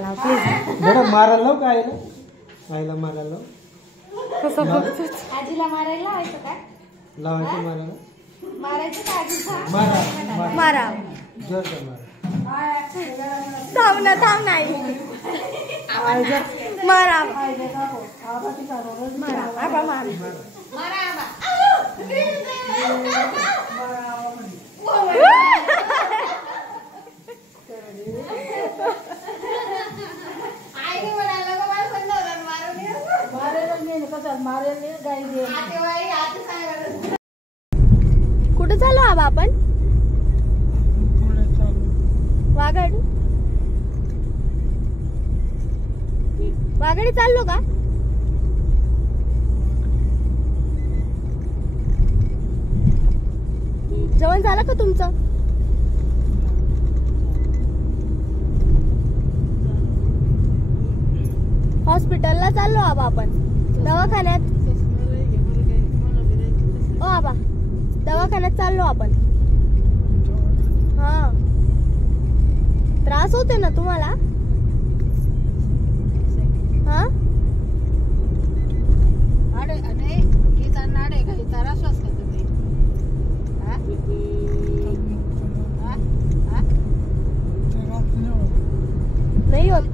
Madam मारायला लावू का आईला मारायला लावू? आजीला मारायला लावायचं का? लावायचं मारायला? मारायचं का आजीला? मारा मारा जोर कर मारा. थांब ना नाही मारा मारा कुठे चालू आबा आपण? वाघाडी चाललो का? जेवण झालं का तुमचं? हॉस्पिटलला चाललो आबा आपण, दवाखान्यात. ओ आबा, दवाखान्यात चाललो आपण. हा, त्रास होते ना तुम्हाला? हा, नाही होत.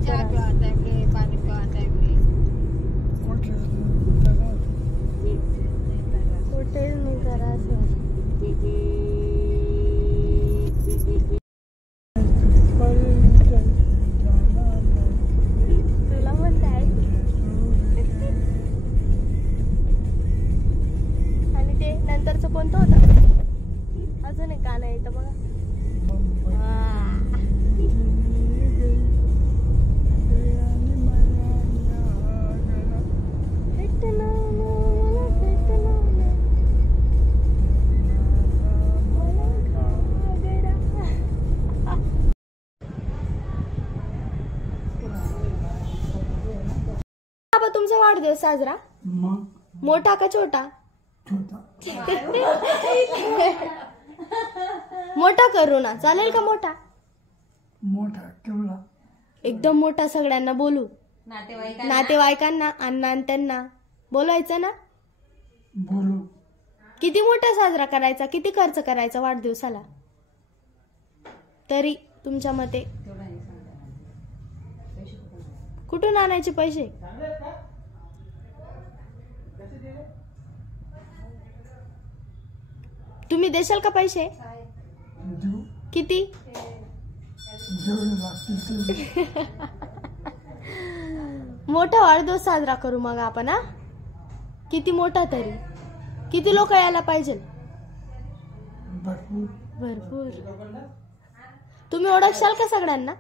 कुठेच नाही करा तुला म्हणताय. आणि ते नंतरचं कोणतं होतं? अजून एक गाणं येतं बघा. तुमचा वाढदिवस साजरा मोठा का छोटा? मोठा करू ना, चालेल का? मोठा एकदम मोठा, सगळ्यांना बोलू, नातेवाईकांना, अण्णा त्यांना बोलवायचं ना. बोलू. किती मोठा साजरा करायचा? किती खर्च करायचा वाढदिवसाला तरी तुमच्या मते? कुठून आणायचे पैसे? तुम्ही देशाल का पैसे? किती? मोठा वाढदिवस साजरा करू मग आपण. हा, किती मोठा तरी? किती लोक यायला पाहिजे? भरपूर. तुम्ही ओळखशाल का सगळ्यांना?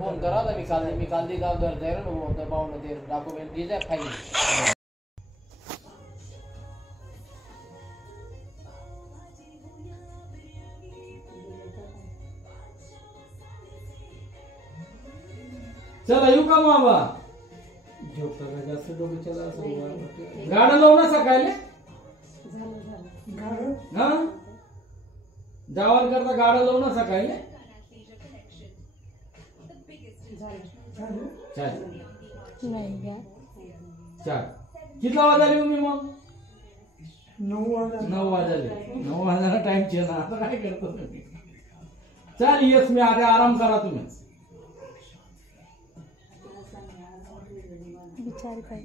फोन करा मी काल दी गाव दर जाईल पाहुणे ते डॉक्युमेंट दिले फाईल. चला येऊ का बाबा? झोपताना जास्त डोकं चला. गाडं लावू ना सकाळी. हा, जावाल करता गाडं लावू ना सकाळी. चार किती वाजले तुम्ही? मग 9 वाजले. 9 वाजायला टाइम ना. आता काय करतो तुम्ही? चाल येस, मी आता आराम करा तुम्ही.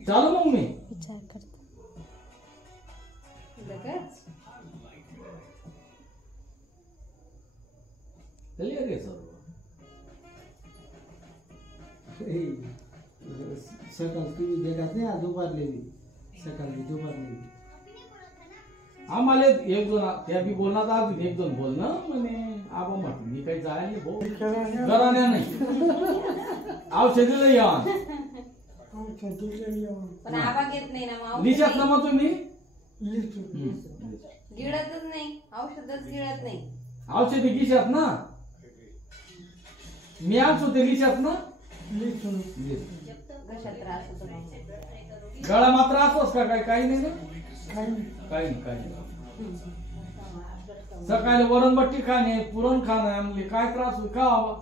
चालू मग मी विचार करतो. सकाळ टीव्ही देखत नाही, दुपारलेली सकाळी दुपारलेली. आम्हाला एक दोन त्या बी बोलणार, एक दोन बोल ना म्हणे. आबा म्हटलं मी काही जायला भाऊ घराण्या नाही औषधीला या पण आबा घेत नाही ना मग लिशात ना मग तुम्ही गिळतच नाही, औषधच गिळत नाही. औषधी गिशात ना मी आणतो ते लिशात ना कशात त्रास होतो मग? गळा मात्र असतोच का काही नाही ना काही नाही सकाळी वरणबट्टी खाणे पुरण खाणे म्हणजे काय त्रास होईल का बाबा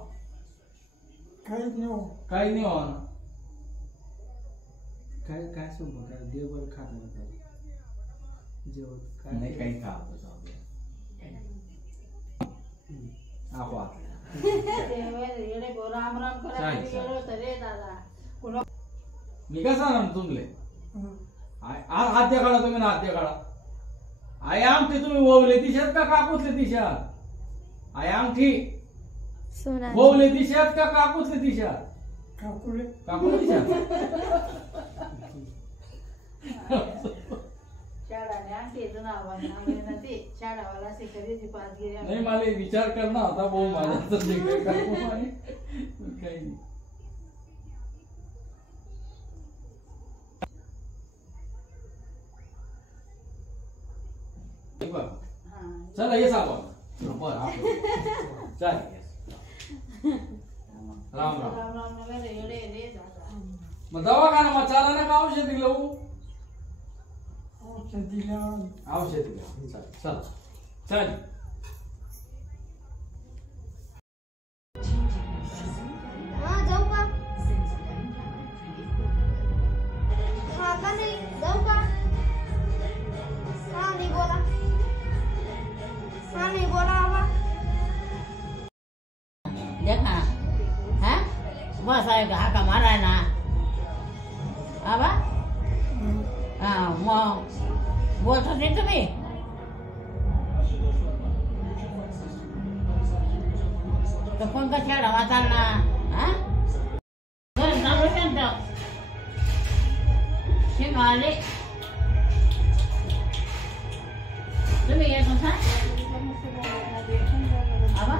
काही नाही व्हा ना काय सांगू काय देवभर खात नाही जेवण काय नाही काही खा मी कसं ना तुमले हात्या काढा तुम्ही ना हात्या काढा आई आमटी तुम्ही ओवले दिशात का कापूसले दिशात आई आमटी सोना ओवले दिशात का कापूसले दिशात काकुले दिशात नाही मला विचार करणार होता भाऊ माझा तर काही नाही चला ये साबा चल राम राम मग दवाखाना मग चाला ना का औषध दिलं औषध दिलं चल चल जाऊ का हा का नाही जाऊ का हा नाही बोला आबा देखा हाँ बस आएगा हाका मारा है ना आबा हाँ बोल तो नहीं तुम्हें तो पंखा छेड़ा वाता ना हाँ घर चालू चलता शिमाले तुम्हें ये तो था आबा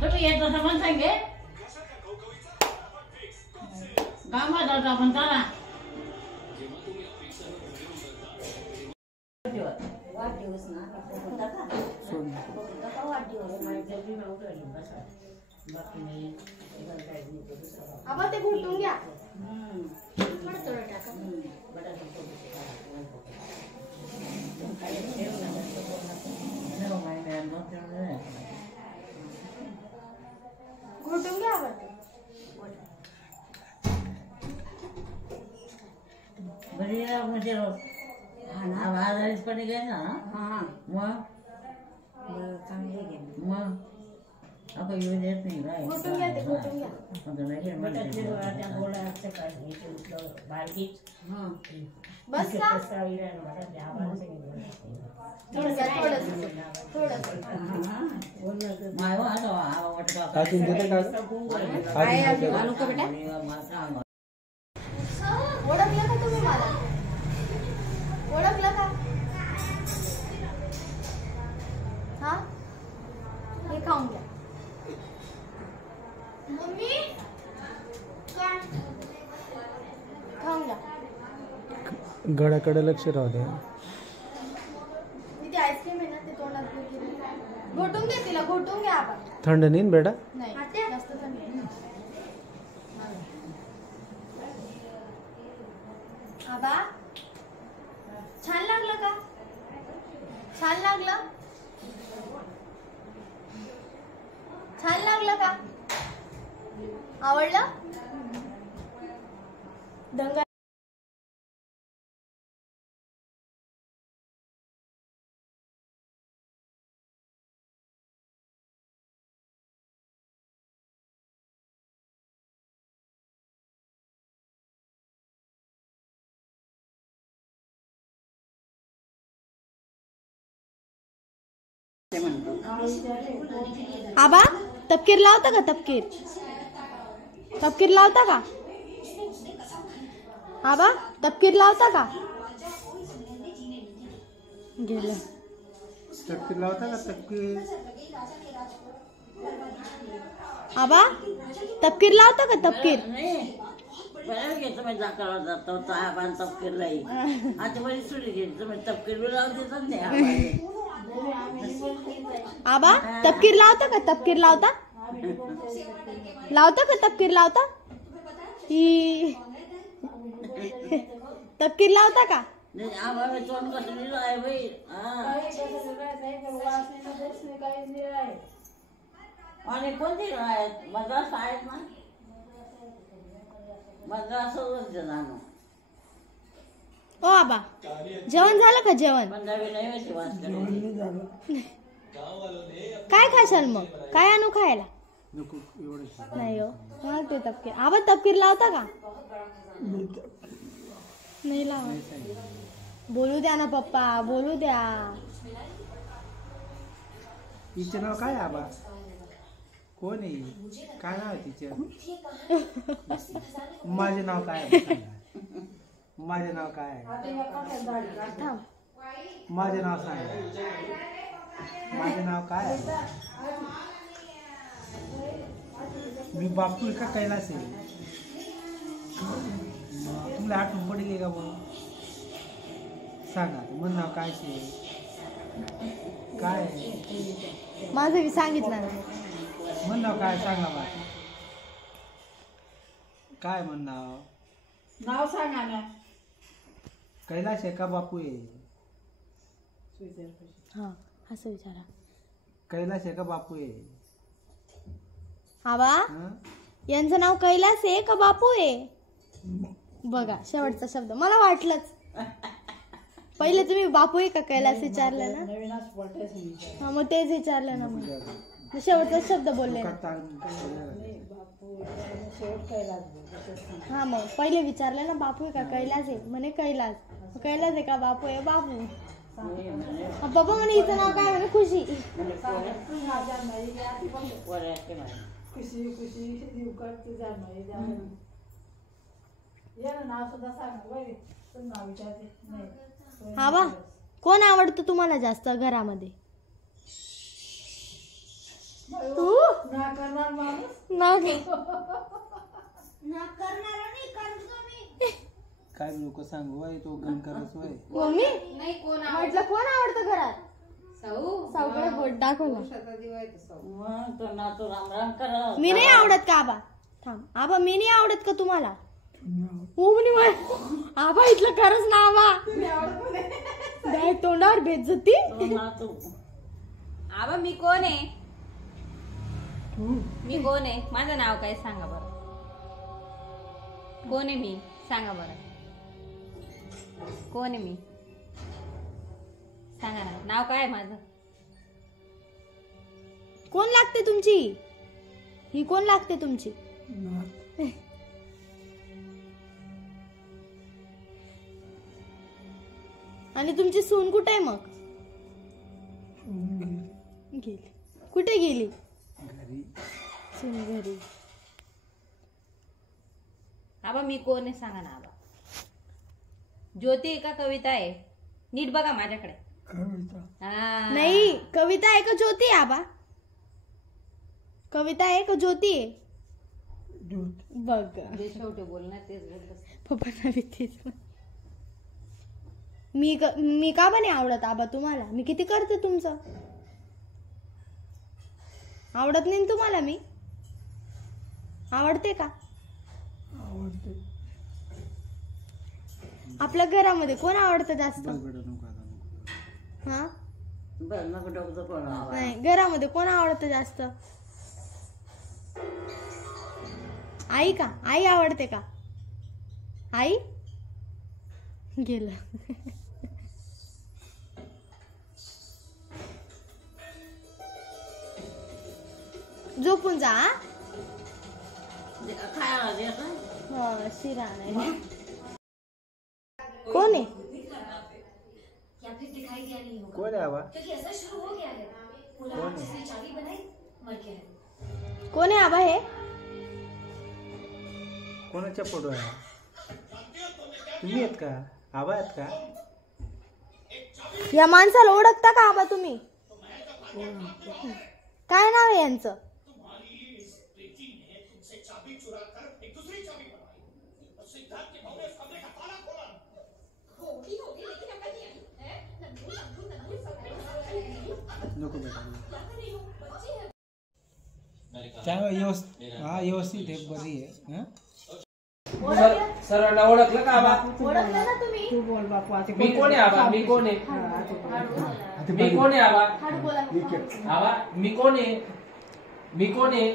तुम्ही येत असं म्हणताय कामात जाता म्हणता ना वाढदिवस ना होता का? होता का वाढदिवस? आबा ते घुटून घ्या घुटून घ्या आबा ते. बरी म्हणजे आजारीच पडे गे ना मग आपण येऊ देत नाही घुटून घ्या ते घुटून घ्या बस का काजून देते का आणू का बेटा ओळखलं का तुम्ही मला ओळखलं का हा हे खाऊन घ्या मम्मी खाऊन घ्या गळ्याकडे लक्ष राहू दे मी ते आईस्क्रीम आहे ना ते तोंडात घोटून घे तिला घोटून घ्या आपण थंड नाही बेटा नाही जास्त थंड नाही. आबा छान लागलं का छान लागलं छान लागलं का आवडलं दंगा आबा तपकीर लावता का तपकीर लावता का आबा तपकीर लावता का गेलं तपकीर लावता का तपकीर? आबा तपकीर लावता का तपकीर? बरं घेतो मी जाकाला जातो आपण तपकीर राहील आता बरी सुरी घेतो तुम्ही तपकीर बी लावून देतात नाही आबा तपकीर लावता का? तपकीर लावता लावता का? तपकीर लावता? ही तपकीर लावता का? आम्हाला तोंड कसं लिहिलं आहे बाई आणि कोणती आहेत मद्रास आहेत ना मद्रासच जाणं ओ आबा जेवण झालं का? जेवण पंजाबी नाही माहिती वाचलं काय खाशाल मग? काय आणू खायला? नको एवढं. नाही हो मला ते तपकीर. आबा तपकीर लावता का? नाही लावा. बोलू द्या ना पप्पा, बोलू द्या. तिचं नाव काय आबा? कोण आहे? काय नाव आहे तिचं? माझे नाव काय आहे? माझे नाव काय आहे? थांब. माझे नाव सांग. माझे नाव काय आहे? मी बापू का कैलास आहे? तुला आठवण पडली का मग? सांगा मन नाव काय आहे? काय आहे? माझं मी सांगितलं ना. मन नाव काय सांगा मला. काय मन नाव? नाव सांगा ना. कैलास आहे का बापू आहे? हा असं विचारा. कैलास आहे का बापू आहे? आबा हं? यांचं नाव कैलास आहे का बापू आहे? बघा शेवटचा शब्द मला वाटलंच. पहिले तुम्ही बापू आहे का कैलास विचारलं ना. नवीनच पडतेच विचार. हा मग तेच विचारलं ना. मग शेवटचा शब्द बोलले ना. शेवट कैलास बोल. हा मग पहिले विचारलं ना बापू आहे का कैलास आहे? म्हणे कैलास. कैलास आहे का बापू आहे? बापू. पप्पा म्हणे हिचं नाव काय? म्हणे खुशी. खुशी खुशी दिवकर तुझ्या नाव सुद्धा सांग. नाव विचारते नाही. हा बा कोण आवडतं तुम्हाला जास्त घरामध्ये? तू ना करणार माणूस ना काय लोक सांगू बाई तो गण करत होय. मम्मी म्हटलं कोण आवडतं घरात? साऊकडे बोट दाखवलं. मग तो ना तो राम राम करा मी नाही आवडत का आबा? थांब आबा मी नाही आवडत का तुम्हाला? हो म्हणे आबा इथलं खरंच ना आबा. काय तोंडावर बेइज्जती. ना तू आबा मी कोण आहे? मी कोण आहे? माझं नाव काय सांगा बरं. कोण आहे मी? सांगा बरं. कोण आहे मी? सांगा ना. नाव काय आहे माझं? कोण लागते तुमची? ही कोण लागते तुमची? आणि तुमची सून कुठे आहे मग? गेली. कुठे गेली? घरी. सून घरी. आबा मी कोण आहे सांगा ना. आबा ज्योती आहे का कविता आहे? नीट बघा माझ्याकडे. हा. नाही कविता आहे का ज्योती आहे आबा? कविता आहे का ज्योती आहे? बघ जे शेवटी बोलणार तेच बोलत. पप्पा तेच. मी का पण आवडत आबा तुम्हाला? मी किती करते तुमचं? आवडत नाही ना तुम्हाला? मी आवडते का? आपल्या घरामध्ये कोण आवडतं जास्त? बडबड नको आता नको. हा बरं नको डोकं कोण नाही घरामध्ये कोण आवडतं जास्त? आई का? आई आवडते का? आई गेलं. झोपून जा. खायला देत हा शिरा नाही. कोण आहे? कोण आहे आबा? कोण आहे? कोण आहे आबा हे? कोणाचा फोटो आहे? तुम्ही आहेत का? आबा आहेत का? या माणसाला ओळखता का आबा तुम्ही? काय नाव आहे यांचं? नको बेटा चांगलं व्यवस्थित आहे बरी आहे हं? सरांना ओळखलं का आबा? ओळखलं ना तुम्ही? तू बोल बापू आता मी कोण आहे आबा? मी कोण आहे? मी कोण आहे आबा? हळू बोला. आबा मी कोण आहे? मी कोण आहे?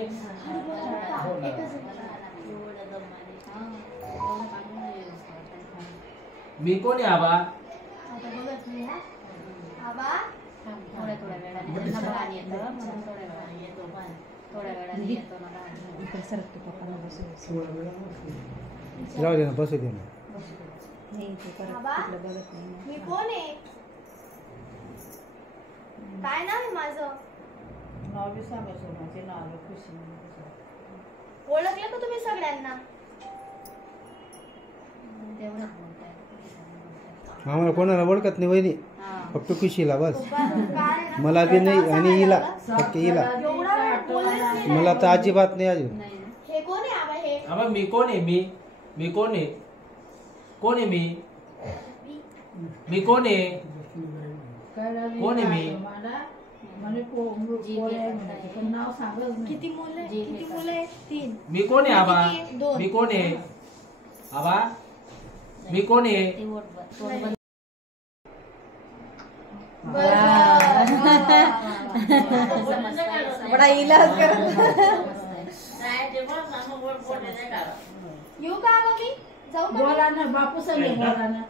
मी कोण आहे आबा? आता बघत नाही हा. आबा थोड्या थोड्या वेळाने त्यांना पाणी येतं म्हणून थोड्या वेळाने येतो पण थोड्या वेळाने येतो ना इकडे सरकतो पप्पाला बसू जाऊ दे ना बसू दे ना नाही ते परत आबा तिकडे बघत नाही मी कोण आहे? काय नाव आहे माझं? नाव बी सांगायचं माझे नाव आहे खुशी. ओळखलं का तुम्ही सगळ्यांना? तेवढंच बोलताय. आम्हाला कोणाला ओळखत नाही वहिनी हा. फक्त खुशीला बस काय ना? मला बी नाही आणि हिला फक्त हिला एवढा वेळ बोललेच नाही. मला तर अजिबात नाही अजून नाही ना. हे कोण आहे आबा हे? आबा मी कोण आहे? मी कोण आहे? कोण आहे मी? मी कोण आहे? कोण आहे मी? पण नाव सांगत नाही. किती मुलं आहेत? 3. मी कोण आहे आबा? किती? 2. मी कोण आहे आबा? मी कोण आहे? ते वोट बंद. बडा इलाज कर. येऊ का आबा मी? जाऊ का? बोला ना बापू संगे बोला ना.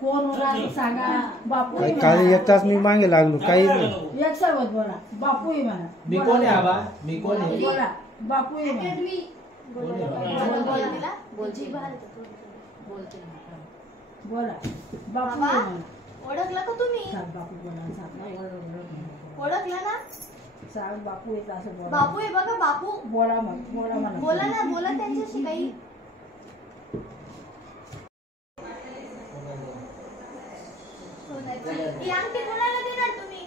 कोण होता सांगा. बापू काल एक तास मी मागे लागलो काही नाही एक सोबत बोला. बापू म्हणा. मी कोण आहे आबा? मी कोण आहे? बोला बापू म्हणा. अकॅडमी. बोला तिला. बोलते भारत. बोलते ना. बोला बापू बाबा म्हणा. ओळखला का तुम्ही? सांग बापू बोला. सांग ओळखला ना? सांग बापू येत असं बोला. बापू आहे बघा बापू. बोला मग बोला म्हणा. बोला ना बोला त्यांच्याशी काही. ही अंगठी कोणाला देणार तुम्ही?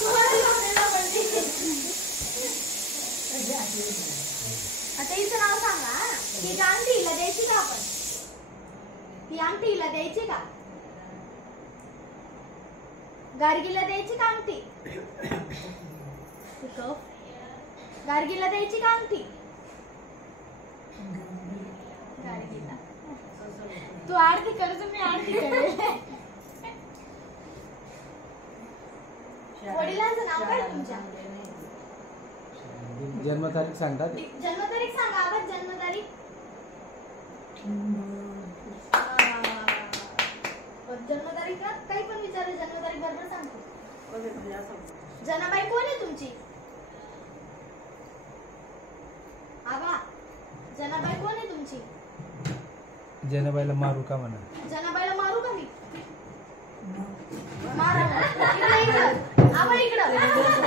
तुम्हाला लावलेलं म्हणजे. आता हिचं नाव सांगा. ही अंगठी हिला द्यायची का आपण? ही अंगठी हिला द्यायची का? गार्गीला द्यायची का अंगठी? गार्गीला द्यायची का अंगठी? गार्गीला. तू आरती कर मी आरती करेल. वडिलांचं नाव काय तुमच्या? जन्मतारीख सांगतात जन्मतारीख सांगा आवाज. जन्मतारीख. जन्मतारीख का काही पण विचार. जन्मतारीख बरोबर सांगतो. जनाबाई कोण आहे तुमची? आबा जनाबाई कोण आहे तुमची? जनाबाईला मारू का म्हणा? जनाबाईला मारू का मी? मारा. इकडं. आबा इकडं.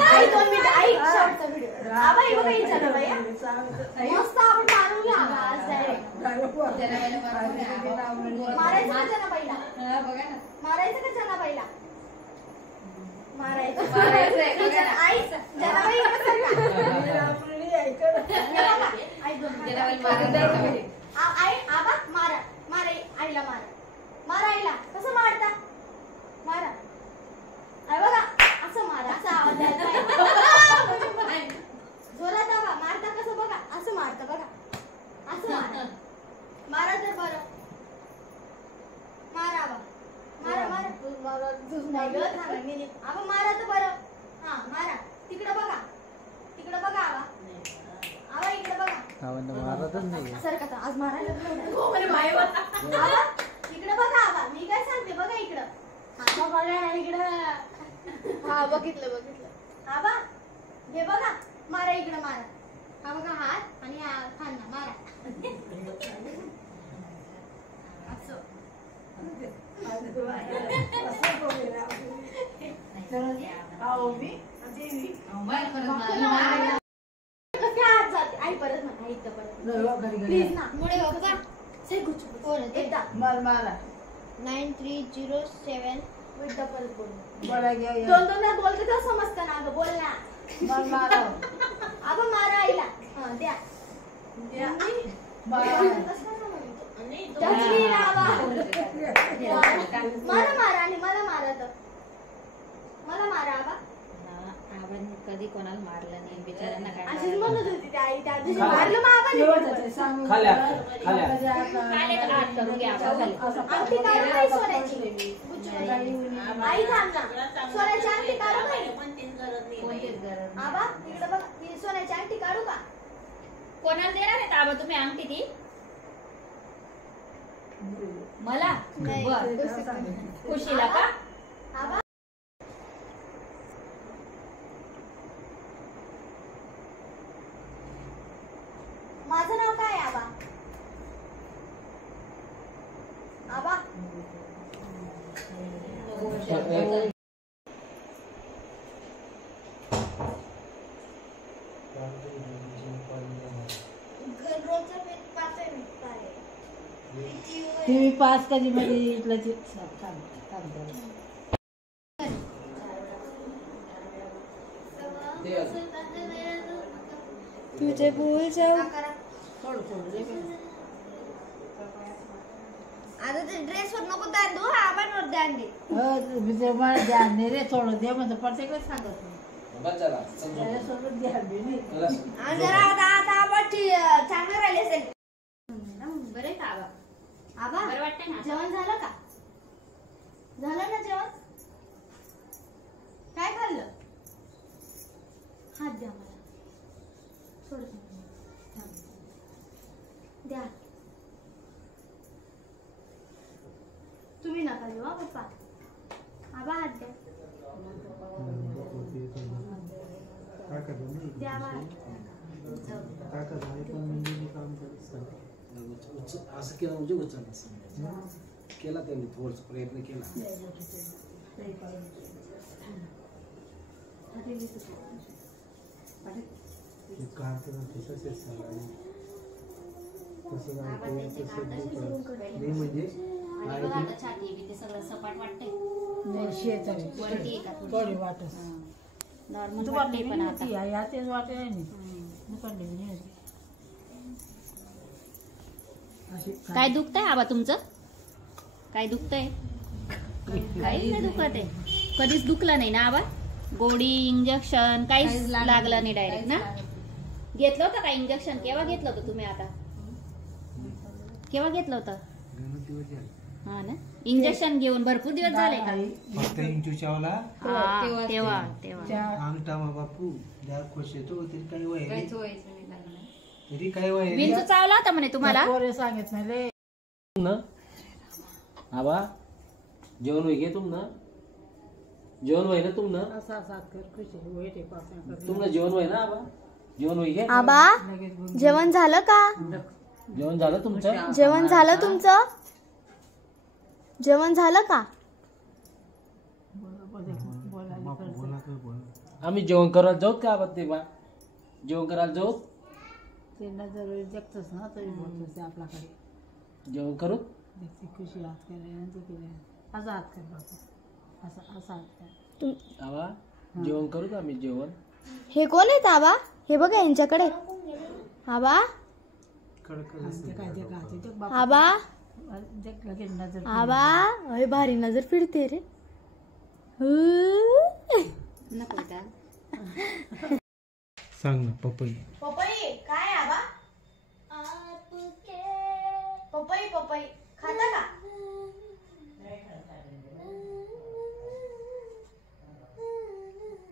आई 2 मिनिट. आई शॉर्टचा व्हिडिओ. आबा ही बघा ही जनाबाई. मस्त आपण मारून घ्या आज डायरेक्ट. मारायचं का जनाबाईला? मारायचं का जनाबाईला? मारायचं. आई जनाबाई इकडं सरका. आई 2 मिनिट. आई आबा मारा. मारा आईला मारा. मारा आईला. कसं मारता? मारा. आई बघा असं मारा. असा आवाज द्यायचा. जोरात आबा मारता कसं बघा. असं मारता बघा. असं मारा. मारा तर बरं. मारा आबा. मारा मारा. नाही गं थांबा मी नाही. आबा मारा तर बरं. हा मारा. तिकडं बघा. तिकडं बघा आबा. आबा इकडं बघा. मारतच नाही सरका आज मारायला आबा इकडं बघा. आबा मी काय सांगते बघा इकडं. आबा बघा इकडं. हा बघितलं. आबा हे बघा. मारा इकडं मारा. हा बघा हात आणि हा खांदा मारा. असं. हात जाते. आई परत म्हणा. इथं परत प्लीज ना. मुळे बघा. एकदा मारा 9307 with double बोल. बोला घ्या या. दोनदा बोलते तर समजतं ना गं, बोल ना. मग मारो. अगं मारा आईला. द्या. मारा. जगली रावा. मारा आणि मला मारा तर. मला मारा आबा. आपण कधी कोणाला मारलं नाही बिचाऱ्यांना काय अशीच मारलं. म्हणत होती त्या आई त्या दिवशी मारलं मग आबाने. खाल्या काय नाही, हात करून घ्या आपण खाली. आंटी काढू बाई सोन्याची. आई थांब ना. सोन्याची आंटी काढू बाई. कोणतीच गरज नाही. आबा इकडे बघ, ही सोन्याची आंटी काढू का? कोणाला देणार आहेत आबा तुम्ही अंगठी ती? मला नाही. बर खुशीला का? आबा माझं नाव काय आहे आबा? आबा रोजचं पेट 5 मिनिट आहे. तुम्ही पास कधी म्हणजे इथलं ते तुझे भूल जाऊ. आता ते ड्रेसवर नको ध्यान देऊ, आबांवर ध्यान दे. मला ध्यान नाही रे, थोडं दे म्हणजे प्रत्येकच सांगत नाही. बच्चाला समजून त्याच्यासोबत ध्यान दे नाही. आणि जरा आता आबाची चांगलं राहिले असेल. बरे का आबा? आबा बरं वाटतंय ना? जेवण झालं का? झालं ना जेवण? काय खाल्लं? हात द्या मला. सोड थांब. द्या. तुम्ही नका देऊ हा पप्पा. आबा हात द्या. द्या आबा हात. असं केलं म्हणजे उचललं केला त्यांनी थोडस प्रयत्न केला. आणि बघा आता छाती बी ते सगळं सपाट वाटतंय. नाही, शेत आहे. वरती आहे का थोडी? थोडी वाटत. नॉर्मल वाटते पण आता यातेच वाटे नाही. दुकानला बी नाही. अशी काय दुखतंय आबा तुमचं? काय दुखतंय? काहीच नाही दुखत आहे. कधीच दुखलं नाही ना आबा? गोळी इंजेक्शन काहीच लागलं नाही डायरेक्ट ना? घेतलं होतं का इंजेक्शन? केव्हा घेतलं होतं तुम्ही? आता केव्हा घेतलं होतं? हा ना, इंजेक्शन घेऊन भरपूर दिवस झाले का? फक्त इंचूच्यावाला हा, तेव्हा अंगठा मा बापू द्या खुश येतो तरी काही वय तरी काही वय विंचू चावला होता म्हणे तुम्हाला? पोरे सांगत नाही रे. आबा जेवण होई घे तुम ना, जेवण होई ना तुम ना, असा असा कर खुशी होय ते पास तुम ना जेवण होई ना आबा, जेवण होई घे. आबा जेवण झालं का? जेवण झालं तुमचं? जेवण झालं तुमचं? जेवण झालं का? आम्ही जेवण करायला जाऊ का आबा? तेव्हा जेवण करायला जाऊ. ते नजर जगतच ना तरी बोलतोस ते आपल्याकडे. जेवण करू. देखते खुशी हात केले ते केले. असा हात कर बाबा. असा हात कर. आबा जेवण करू का आम्ही? जेवण हे कोण आहेत आबा? हे बघा यांच्याकडे. आबा ते काय ते का ते बाबा आबा देख लगेच नजर आबा अरे भारी नजर फिरते रे. नको का? सांग ना पपई. पपई काय आबा? पपई पपई खाता का?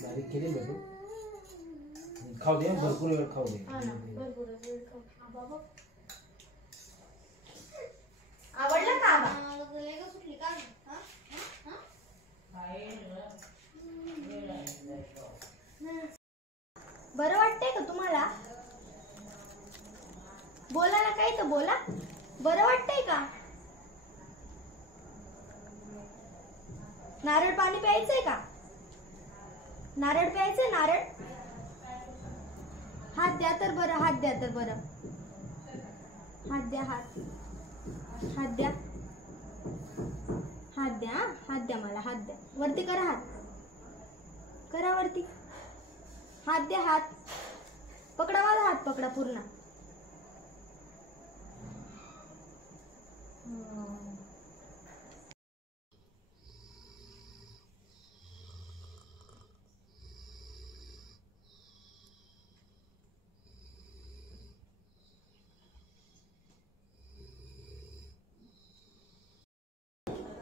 बारीक केली भेटू खाऊ दे, भरपूर वेळ खाऊ दे. आवडलं का आबा? बरं वाटतंय का तुम्हाला? बोला ना, काही तर बोला. बरं वाटतंय का? नारळ पाणी प्यायचंय का? नारळ प्यायचंय? नारळ हात द्या तर बरं, हात द्या तर बरं. हात द्या, हात हात द्या. हात द्या, हात द्या मला, हात द्या. वरती करा हात, करा वरती हात द्या, हात पकडा माझा, हात पकडा पूर्ण.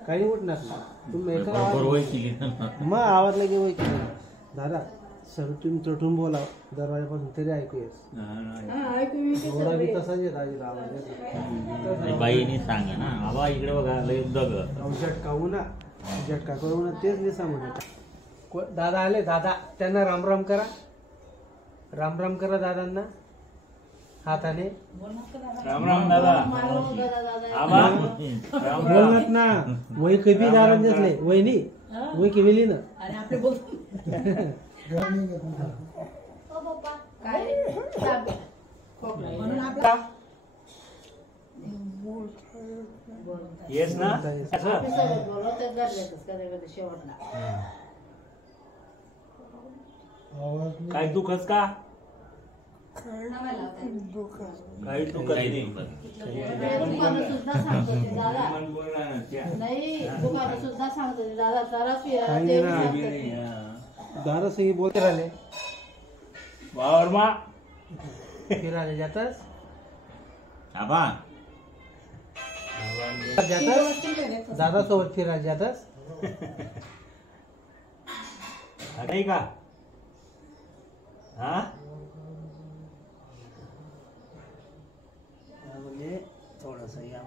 काही उठणार नाही तुम्ही एका आवाज मग आवाज लगे वय केली. दादा सर तुम्ही तटून बोला दरवाजापासून तरी ऐकू येत. थोडा बी तसाच येत आवाज. बाईने सांगा ना आबा इकडे बघा लगेच बघ झटकावू ना, झटका करू ना, तेच मी सांगू. दादा आले, दादा त्यांना राम राम करा, राम राम करा दादांना हाताने. राम राम दादा आबा बोलत ना वही कधी दारा दिसले वहिनी वही केली ना. येस ना काय दुखच का काही दुखत नाही. दादा सही बोलते राहिले वावर मा फिरायला जातास आबा जातास दादा सोबत फिरायला जातास नाही का हा म्हणजे थोडस या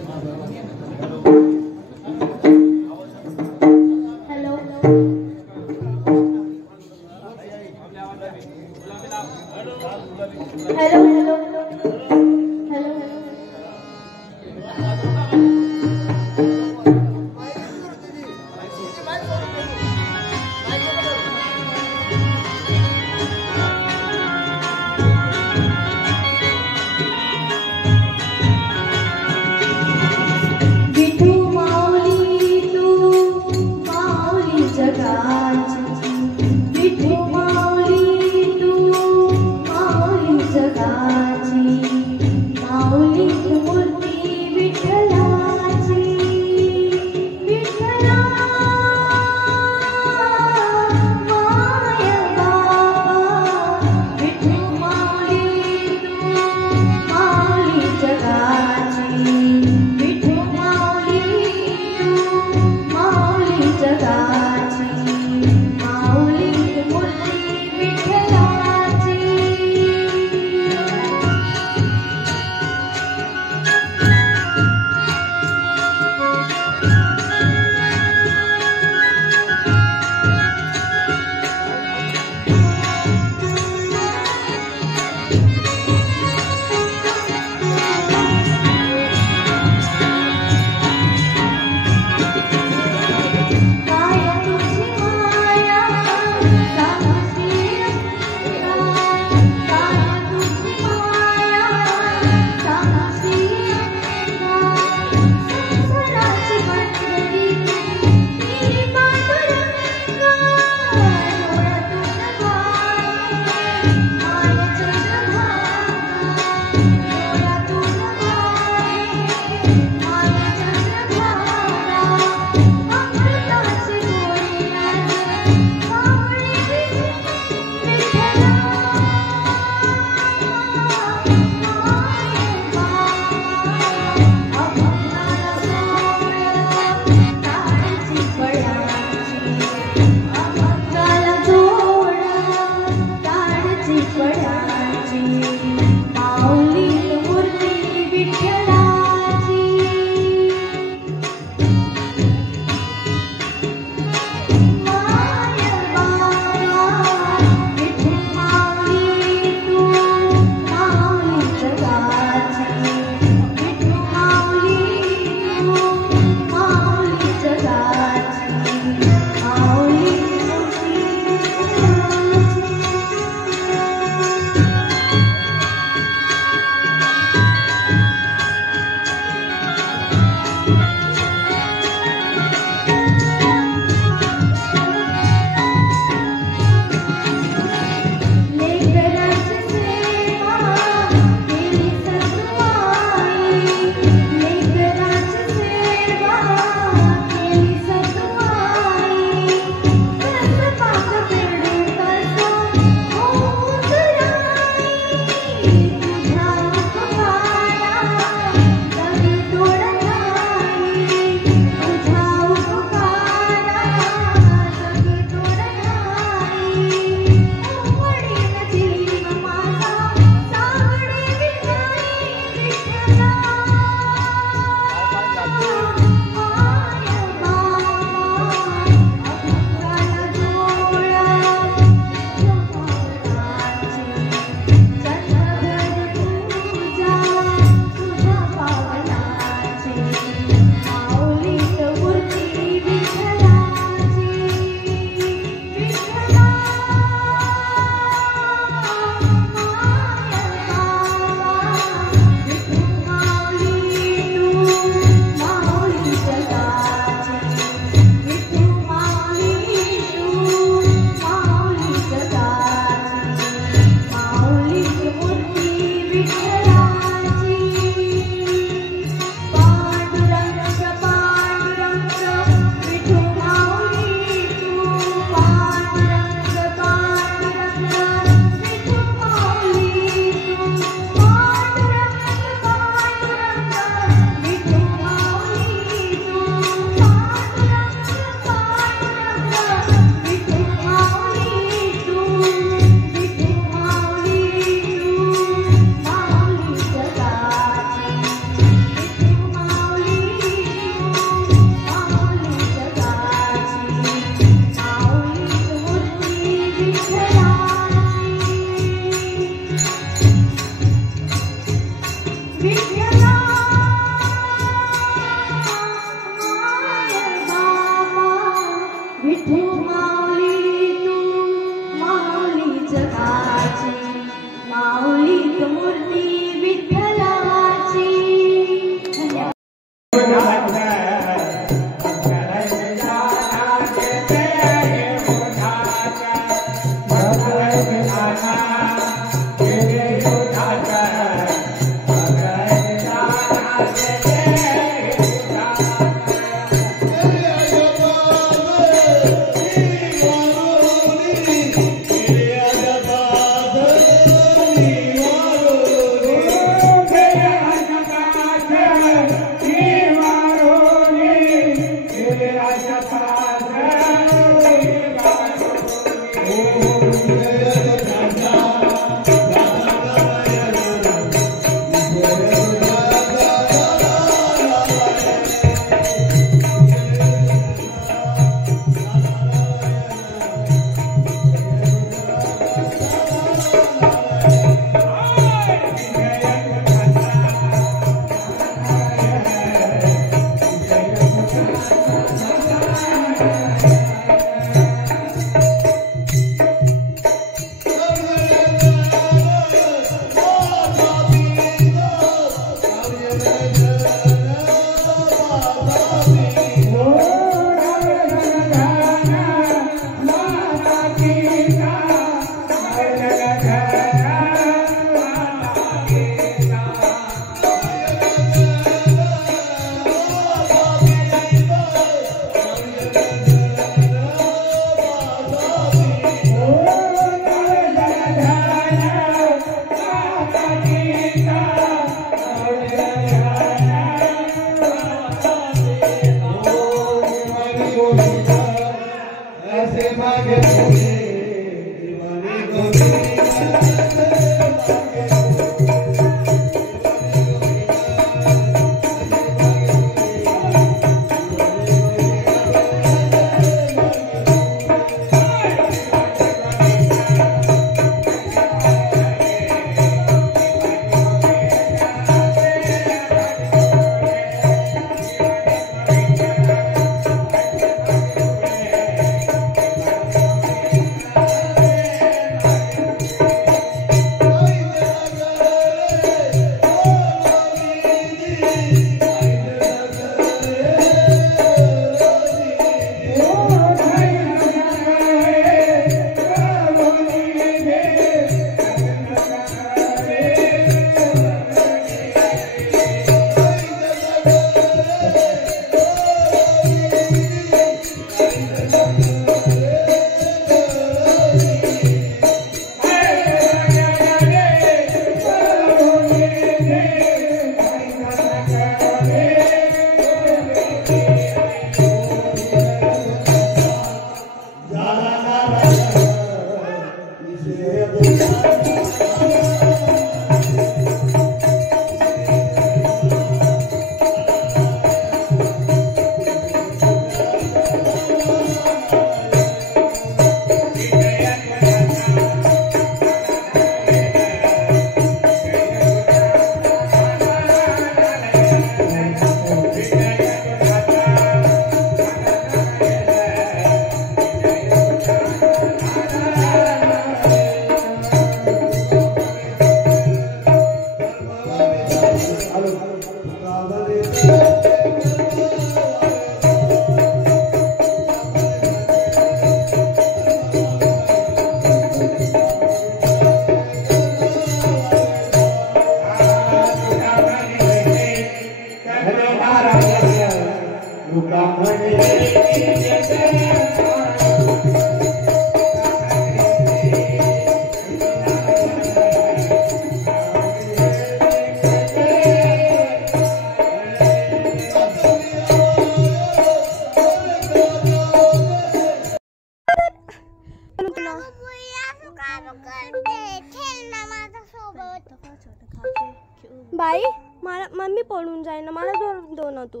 बाई मला मम्मी पळून जाईना मला दोन तू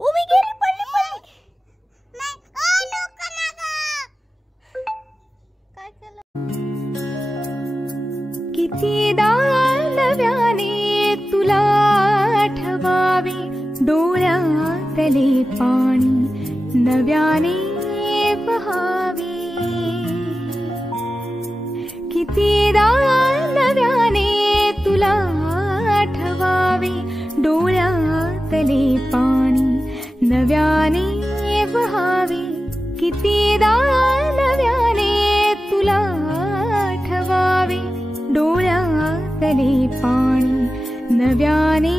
उभी गेली पडली काय केलं कितीदा नव्याने तुला आठवावे डोळ्यातले पाणी नव्याने बहावे कितीदा नव्याने तुला आठवावे डोळ्यातले पाणी नव्याने बहावे कितीदा नव्याने तुला आठवावे डोळ्यातले पाणी नव्याने